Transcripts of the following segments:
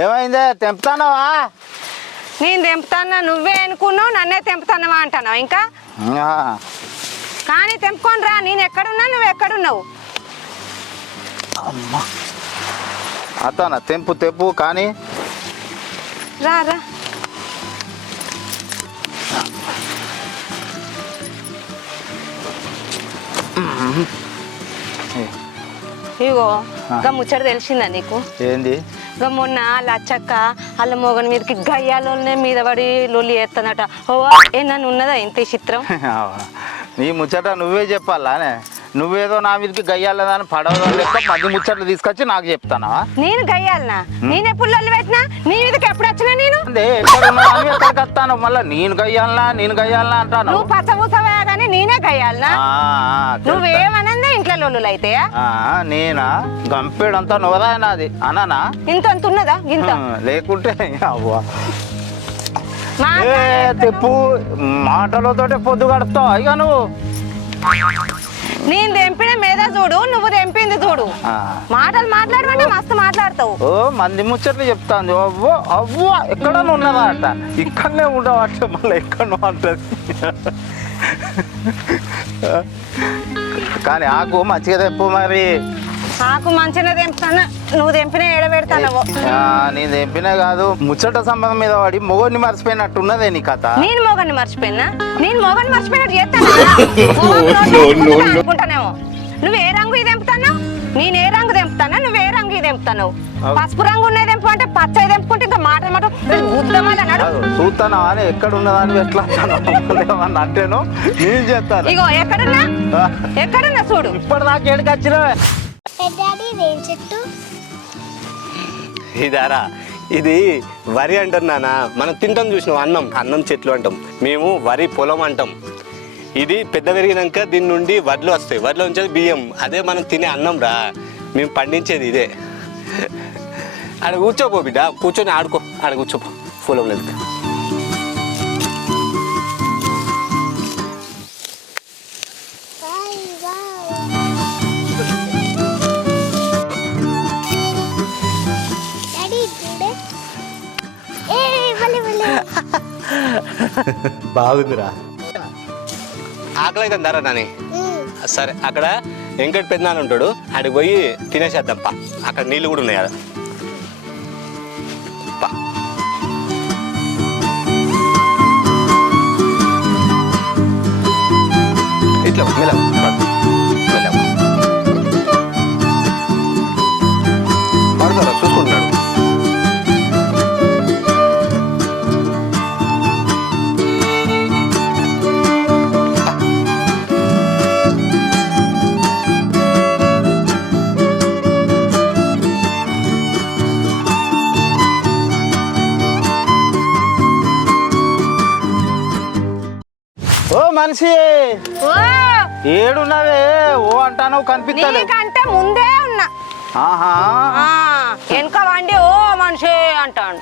ఏమైందే? తెంపుతానవా? నేను తెంపుతానా? నువ్వే అనుకున్నావు నన్నే తెంపుతానవా అంటున్నావు ఇంకా? కానీ తెంపుకొని రా నేను ఎక్కడున్నా నువ్వు ఎక్కడున్నావు? అమ్మా. అతన తెంపు తెంపు కానీ? రా రా. ఇగో గా ముచ్చట తెలిసిందా నీకు? ఏంది? మొన్న లచ్చక్క వాళ్ళ మొగని మీదకి గయ్యాలోనే మీద పడి లొల్లి ఎత్తనట ఓ ఏ నన్ను ఉన్నదా ఇంత చిత్రం? నీ ముచ్చట నువ్వే చెప్పాలానే నువ్వేదో నా మీదకి గయ్యాలేదని పడవ లెక్క మధ్య ముచ్చట్లు తీసుకొచ్చి నాకు చెప్తానవా నేను గయ్యాలనా? నేను ఎప్పుడు లొల్లి పెట్టినా? నీ మీదకి ఎప్పుడు వచ్చినా నేను? ఎక్కడికి వస్తాను మళ్ళీ నేను గయ్యాలనా నేను గయ్యాలనా అంటాను? నువ్వు పచ్చబూసవా కానీ నేనే గయ్యాలనా? నువ్వేమనందే ఇంట్లో అయితే ఆ, నేనా? గంపేడంతా నువ్వదా నాది అనానా ఇంత? అంత ఉన్నదా ఇంత లేకుంటే అవ్వా. ఏ మాట్లాడే- తెప్పు. మాటలతోటే పొద్దు గడుపుతావు. ఇక నువ్వు. నేను తెంపిన మీద చూడు నువ్వు తెంపింది చూడు. ఆ. మాటలు మాట్లాడమంటే మస్తు మాట్లాడతావు. ఓ మంది ముచ్చట్లు చెప్తాంది. అవ్వో అవ్వ ఎక్కడ ఉన్నదా అట. ఇక్కడనే ఉండవట మళ్ళీ ఎక్కడ అంటది. కానీ ఆకు మంచిగా తెప్పు మరి. నాకు మంచిగా తెంపుతాను. నువ్వు తెంపిన ఏడబెడతానవు ఆ, నేను తెంపినే కాదు. ముచ్చట సంబంధం మీద పడి మొగోడిని మర్చిపోయినట్టు ఉన్నదే నీ కథ. నేను మొగని మర్చిపోయినా? నేను మొగని మర్చిపోయినట్టు చేస్తాను? నువ్వు ఏ రంగు తెంపుతాను నేను ఏ రంగు తెంపుతానా? నువ్వు తెంపుతాను. అవు. పసుపు రంగు ఉన్నది తెంపు అంటే పచ్చది తెంపుకుంటే ఇంకా మాట మాట గుద్దమాట అన్నాడు. చూస్తానా? అని ఎక్కడ ఉన్నదని ఎట్లా అంటేను నేను చెప్తాను ఇగో ఎక్కడున్నా? ఎక్కడున్నా చూడు. ఇప్పటిదాకా ఏడికి వచ్చినవే. డాడీ ఇదేం చెట్టు? ఇదారా ఇది వరి అంటారు నాన్న. మనం తింటాం చూసినాం అన్నం. అన్నం చెట్లు అంటాం. మేము వరి పొలం అంటాం. ఇది పెద్ద పెరిగినాక దీని నుండి వడ్లు వస్తాయి. వడ్లు వచ్చేది బియ్యం. అదే మనం తినే అన్నం రా. మేము పండించేది ఇదే. ఆడ కూర్చోపో బిడ్డ కూర్చొని ఆడుకో ఆడ కూర్చోపో పొలం లేదు బాగుందిరా ఆకలి అయితే. సరే అక్కడ వెంకట పెద్దనాన్న ఉంటాడు. ఆడికి పోయి తినేసేద్దాం పా. అక్కడ నీళ్ళు కూడా ఉన్నాయి కదా ఇట్లా మెల్లగా, ఏడున్నవే? ఓ అంటాను కనిపిస్తలేదు. నీకంటే ముందే ఉన్నా. ఆహా. వెనక వండి ఓ మనిషి అంటాడు.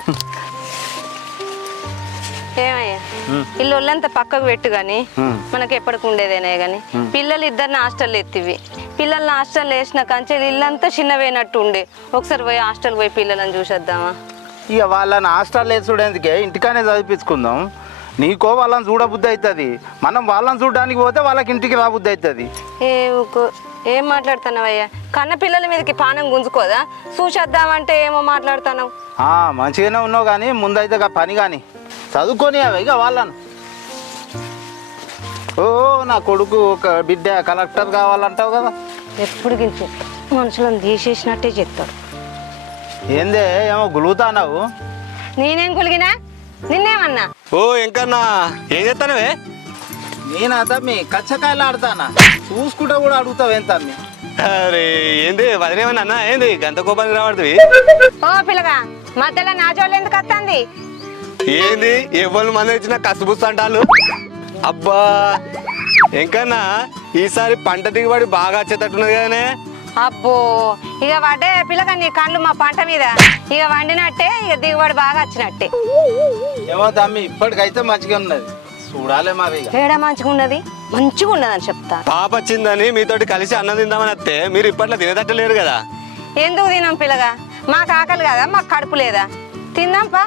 ఏమయ్యా. ఇల్లు ఒళ్ళంతా పక్కకు పెట్టు గాని. మనకి ఎప్పటికి ఉండేదేనే గాని పిల్లలు ఇద్దరిని హాస్టల్ ఎత్తివి. పిల్లల్ని హాస్టల్ వేసిన కంచె ఇల్లంతా చిన్నవేనట్టు ఉండే. ఒకసారి పోయి హాస్టల్ పోయి పిల్లలను చూసేద్దామా? ఇక వాళ్ళని హాస్టల్ వేసుడేందుకే ఇంటికానే చదివించుకుందాం నీకో వాళ్ళని చూడబుద్ధి అవుతుంది. మనం వాళ్ళని చూడడానికి పోతే వాళ్ళకి ఇంటికి రాబుద్ధి అవుతుంది. ఏ ఊకో ఏం మాట్లాడుతున్నావయ్యా? కన్న పిల్లల మీదకి పానం గుంజుకోదా? చూసేద్దామంటే ఏమో మాట్లాడుతున్నావు. మంచిగానే ఉన్నావు కానీ ముందైతే గా పని కానీ చదువుకొని అవి ఇక వాళ్ళను. ఓ నా కొడుకు ఒక బిడ్డ కలెక్టర్ కావాలంటావు కదా. ఎప్పుడు గించు మనుషులను తీసేసినట్టే చెప్తాడు. ఏందే ఏమో గులుగుతానావు నేనేం కులిగినా నిన్నేమన్నా? ఓ ఎంకన్నా ఏం చేస్తానవే నేను తమ్మి కచ్చకాయలు ఆడతానా? చూసుకుంటా కూడా అడుగుతావు ఏం తమ్మి? అరే ఏంది వదిలేమన్నా అన్న? ఏంది గంత కోపానికి రావడుతుంది ఓ పిల్లగా మధ్యలో నా జోలు ఎందుకు వస్తుంది ఏంది ఎవరు మంది వచ్చినా కసుబుస్తా అంటారు అబ్బా ఎంకన్నా ఈసారి పంట దిగుబడి బాగా వచ్చేటట్టున్నది కదనే? అబ్బో ఇక పడ్డే పిల్లగా నీ కళ్ళు మా పంట మీద. ఇక వండినట్టే ఇక దిగుబడి బాగా వచ్చినట్టే. ఏమో తమ్మి ఇప్పటికైతే మంచిగా ఉన్నది. చూడాలి మరి ఏడా మంచిగా ఉన్నది మంచిగా ఉన్నదని చెప్తా. పాప వచ్చిందని మీతోటి కలిసి అన్నం తిందామని వస్తే మీరు ఇప్పట్లో తినేటట్టు లేరు కదా. ఎందుకు తినం పిల్లగా? మాకు ఆకలి కదా? మాకు కడుపు లేదా? తిందాం పా.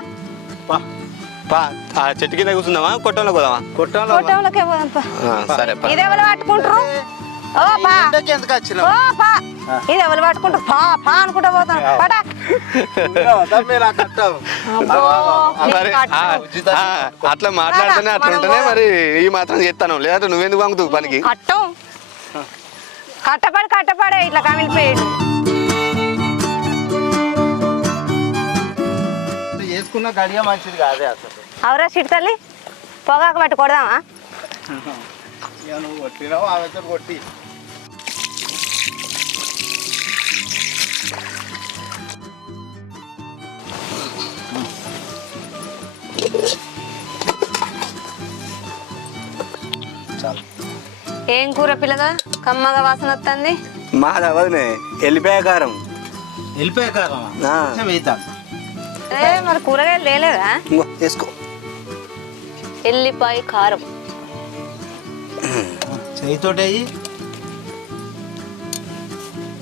ఆ చెట్టు కింద కూర్చుందామా? కొట్టంలో పోదామా? కొట్టంలో ఫోటోలకే పోదాం పా. ఆ, సరే పా. ఇది పట్టుకుంటారు? ఓ పా ఎండకి ఎందుకు ఓ వచ్చినావు పా ఇది ఎవరు పా పా అనుకుంటా అట్లా మాట్లాడితేనే అట్లా ఉంటేనే మరి ఈ మాత్రం చేస్తాను. లేదంటే నువ్వెందుకు పంగుతావు పనికి? కట్టం. కట్టపడి కట్టపడే ఇట్లా కమిలిపోయాడు చేసుకున్న గడియ మంచిది కాదే అసలు. అవురా చిట్తల్లి పొగాకు పట్టి కొడదామా? కొట్టినావు? ఆమెతో కొట్టి. ఏం కూర పిల్లగా కమ్మగా వాసన వస్తుంది మాది అవదునే వెళ్ళిపోయా కారం. వెళ్ళిపోయా కారమా? ఆ. కొంచెం వేద్దాం. ఏ మరి కూరగాయలు లేలేదా ఇంగో వేసుకో. ఎల్లిపాయ కారం. చేయితోటి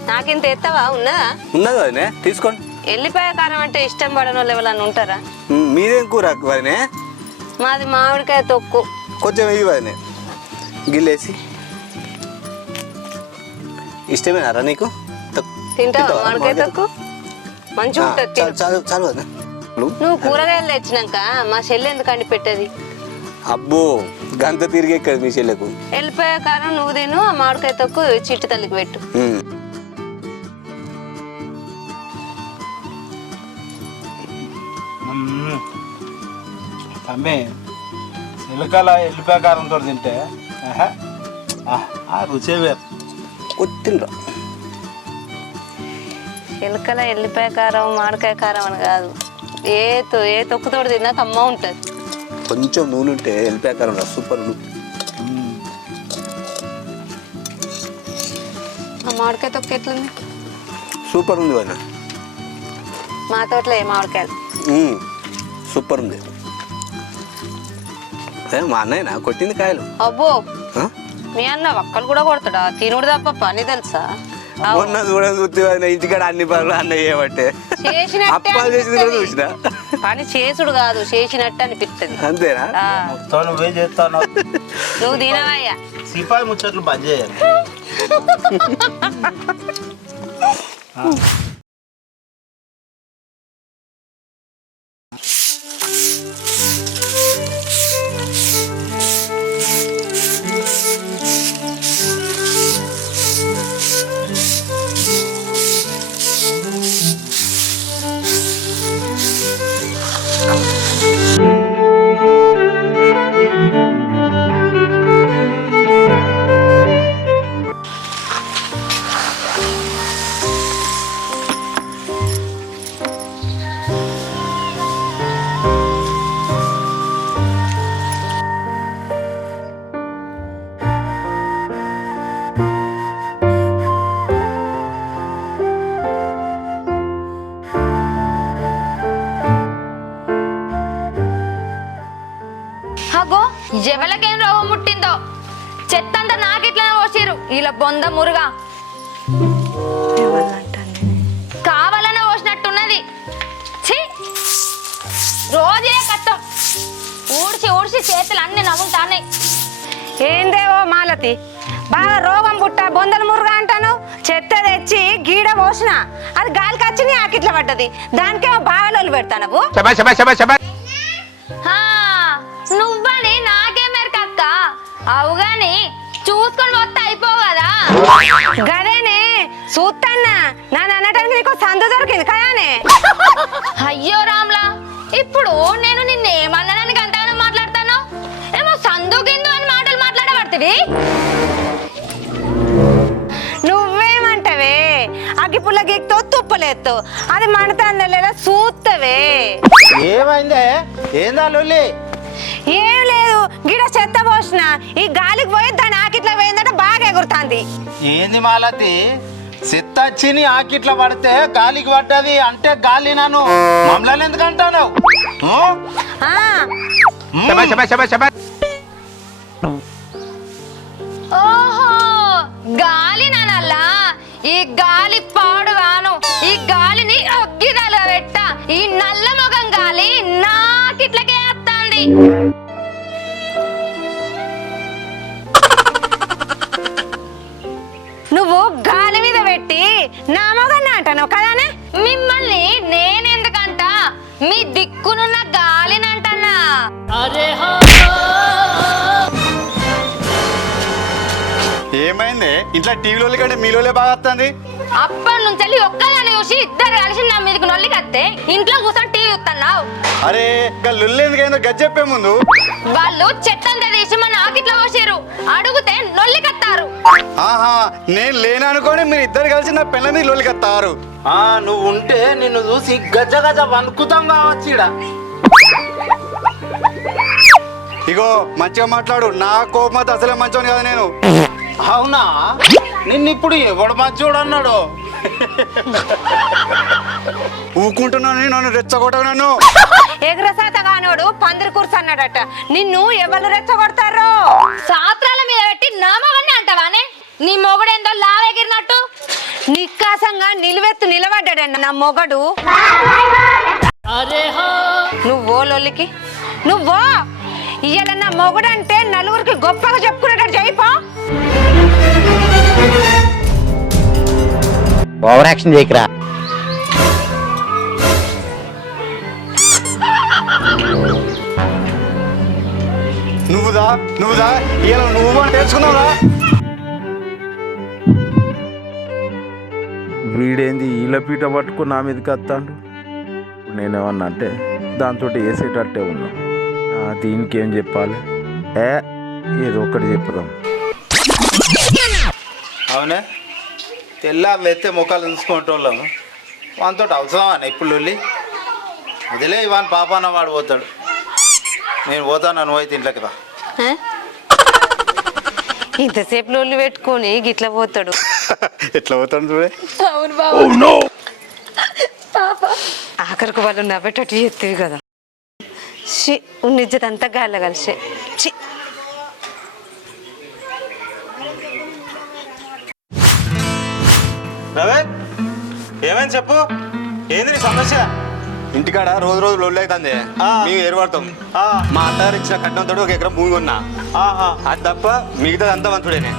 నాకింత ఎత్తవా? ఉన్నదా? ఉన్నది తీసుకోండి. ఎల్లిపాయ కారం అంటే ఇష్టం పడని వాళ్ళు ఎవరన్నా ఉంటారా? మీదేం కూర వదినే మాది మామిడికాయ తొక్కు. కొంచెం ఇది వదినే గిల్లేసి. ఇష్టమేనారా నీకు? తింటావా? మామిడికాయ తొక్కు? మంచిగా ఉంటుంది చాలు చాలు చాలు వదినే. నువ్వు కూరగాయలు తెచ్చినాక మా చెల్లి ఎందుకు అండి పెట్టేది? అబ్బో గంత తిరిగి ఎక్కదు మీ చెల్లెకు. ఎల్లిపాయ కారం నువ్వు తిను ఆ మామిడికాయ తొక్కు చిట్టు తల్లికి పెట్టు. తమ్మి చిలకల ఎల్లిపాయ కారంతో తింటే ఆహా, ఆ, ఆ రుచే వేరు. కొట్టిండ్రా. ఎలుకల ఎల్లిపాయ కారం మామిడికాయ కారం అని కాదు. ఏ తొ- ఏ తొక్కుతోటి తిన్నాక అమ్మ ఉంటుంది. కొంచెం నూనె ఉంటే వెళ్ళిపోయా కారం రా సూపర్. ఆ మామిడికాయ తొక్కు ఎట్లుంది? సూపర్ ఉంది మా తోటలో ఏ మామిడికాయలు? సూపర్ ఉంది. మా అన్నయ్యనా కొట్టింది కాయలు. అబ్బో? మీ అన్న ఒక్కలు కూడా కొడతాడా? తినుడు తప్ప పని తెలుసా. మొన్న కూడా చూస్తే ఇంటికాడ అన్ని పనులు అన్నయ్య కూడా చూసిన? పని చేసుడు కాదు చేసినట్టు అనిపిస్తుంది. అంతేనా? నువ్వే చేస్తాను? నువ్వు తినవయ్యా. సిపాయి ముచ్చట్లు బంద్ చేయాలి. ఇలా బొంద మురుగా. కావాలనే పోసినట్టున్నది ఛీ! రోజే కష్టం ఊడ్చి ఊడ్చి చేతులు అన్ని నవ్వుతానే ఏందేవో మాలతి? బాగా రోగం పుట్ట బొందల మురుగా అంటాను? చెత్త తెచ్చి గీడ పోసిన. అది గాలికి వచ్చి నీ ఆకిట్ల పడ్డది. దానికేమో బాగా పెడతాను నువ్వని నాకే మెరకక్క. అవుగాని చూసుకొని వస్తే అయిపోవు కదా గదేనే చూస్తాన్నా నన్ను అనటానికి నీకు సందు దొరికింది కదానే అయ్యో రామ్లా ఇప్పుడు నేను నిన్న ఏమన్నానని గంటగానో మాట్లాడతాను ఏమో సందు గిందు అని మాటలు మాట్లాడబడుతుంది నువ్వేమంటవే? అగ్గి పుల్ల గీక్తో తుప్పలేస్తావు అది మండుతాందా లేదా చూస్తవే ఏమైందే? ఏందా లొల్లి? ఏం లేదు గిడ చెత్త పోసిన. ఈ గాలికి పోయి దాని ఆకిట్లా పోయిందంటే బాగా ఎగురుతాంది. ఏంది మాలతి? సిత్తచ్చిని ఆకిట్ల పడితే గాలికి పడ్డది అంటే గాలి నన్ను. మమ్మల్ని ఎందుకు అంటావు ఆ, ఓహో గాలి ననల్లా ఈ గాలి పాడుగాను ఈ గాలిని అగ్గిదల పెట్ట ఈ నల్ల మొగం నువ్వు నా మొగన్న అంటాను కదానే? మిమ్మల్ని నేనెందుకంట? మీ దిక్కునున్న గాలినంటన్నా. ఏమైంది? ఇంట్లో టీవీలో కంటే మీలోనే బాగా వస్తుంది. అప్పటి నుంచి ఒక్కదాన్ని చూసి ఇద్దరు కలిసి నా మీదకి నొల్లికత్తే ఇంట్లో కూర్చొని టీవీ చూస్తున్నావు అరే ఇంకా గది చెప్పే ముందు? వాళ్ళు చెత్తంతా తీసి మన ఆకిట్లో పోసారు అడిగితే నొల్లికత్తారు ఆహా నేను లేను అనుకోని మీరు ఇద్దరు కలిసి నా పిల్లని లొల్లికి వస్తారు ఆ, నువ్వు ఉంటే నిన్ను చూసి గజ గజ వణుకుతాం కావచ్చు ఈడ. ఇగో మంచిగా మాట్లాడు. నా కోపం అయితే అసలే మంచోని కదా నేను. అవునా? నిన్ను ఇప్పుడు ఎవడు మంచోడు అన్నాడు? ఊకుంటున్నాను నన్ను రెచ్చగొట్టవు నన్ను. ఎగురసాత కానోడు పందిరి కూర్చన్నాడట నిన్ను ఎవరు రెచ్చగొడతారో? సాత్రాల మీద పెట్టి నా మొగన్ని అంటావానే? నీ మొగుడేందో లావెగిరినట్టు నిక్కాసంగా నిలువెత్తు నిలబడ్డాడండి నా మొగడు. నువ్వో లొల్లికి. నువ్వో ఇయ్యాల నా మొగుడంటే నలుగురికి గొప్పగా చెప్పుకునేటట్టు చేయిపో ఓవర్ యాక్షన్ చేయకరా. నువ్వుదా? నువ్వుదా? ఇలా నువ్వు అని నేర్చుకున్నావురా వీడేంది ఈల పీట పట్టుకుని నా మీదకి వస్తాడు? నేనేమన్నా అంటే దాంతో వేసేటట్టే ఉన్నా. దీనికి ఏం చెప్పాలి? ఏ ఏదో ఒకటి చెప్పుదాం. అవునే? తెల్లారులు ఎత్తే ముఖాలు చూసుకుంటోళ్ళం వానితో అవసరమా ఇప్పుడు లొల్లి? వదిలే ఇవాన్ పాపాన వాడు పోతాడు. నేను పోతాను నువ్వు అయితే ఇంట్లోకి రా? ఇంతసేపు లొల్లి పెట్టుకొని గిట్ల పోతాడు. ఎట్లా పోతాను చూడే. ఆఖరికి వాళ్ళు నవ్వేటట్టు చేస్తుంది కదా. షి నిజదంతా గాల్ల కలిసే. రవే ఏమైంది చెప్పు? ఏంది నీ సమస్య? ఇంటికాడ రోజు రోజు లొల్లి అవుతుంది. మేము ఏర్పడతాం. ఆ, మా అత్తగారు ఇచ్చిన కట్నంతో ఒక ఎకరం భూమి కొన్నా. ఆహా, అది తప్ప మిగతాది అంతా మంచుడేనే.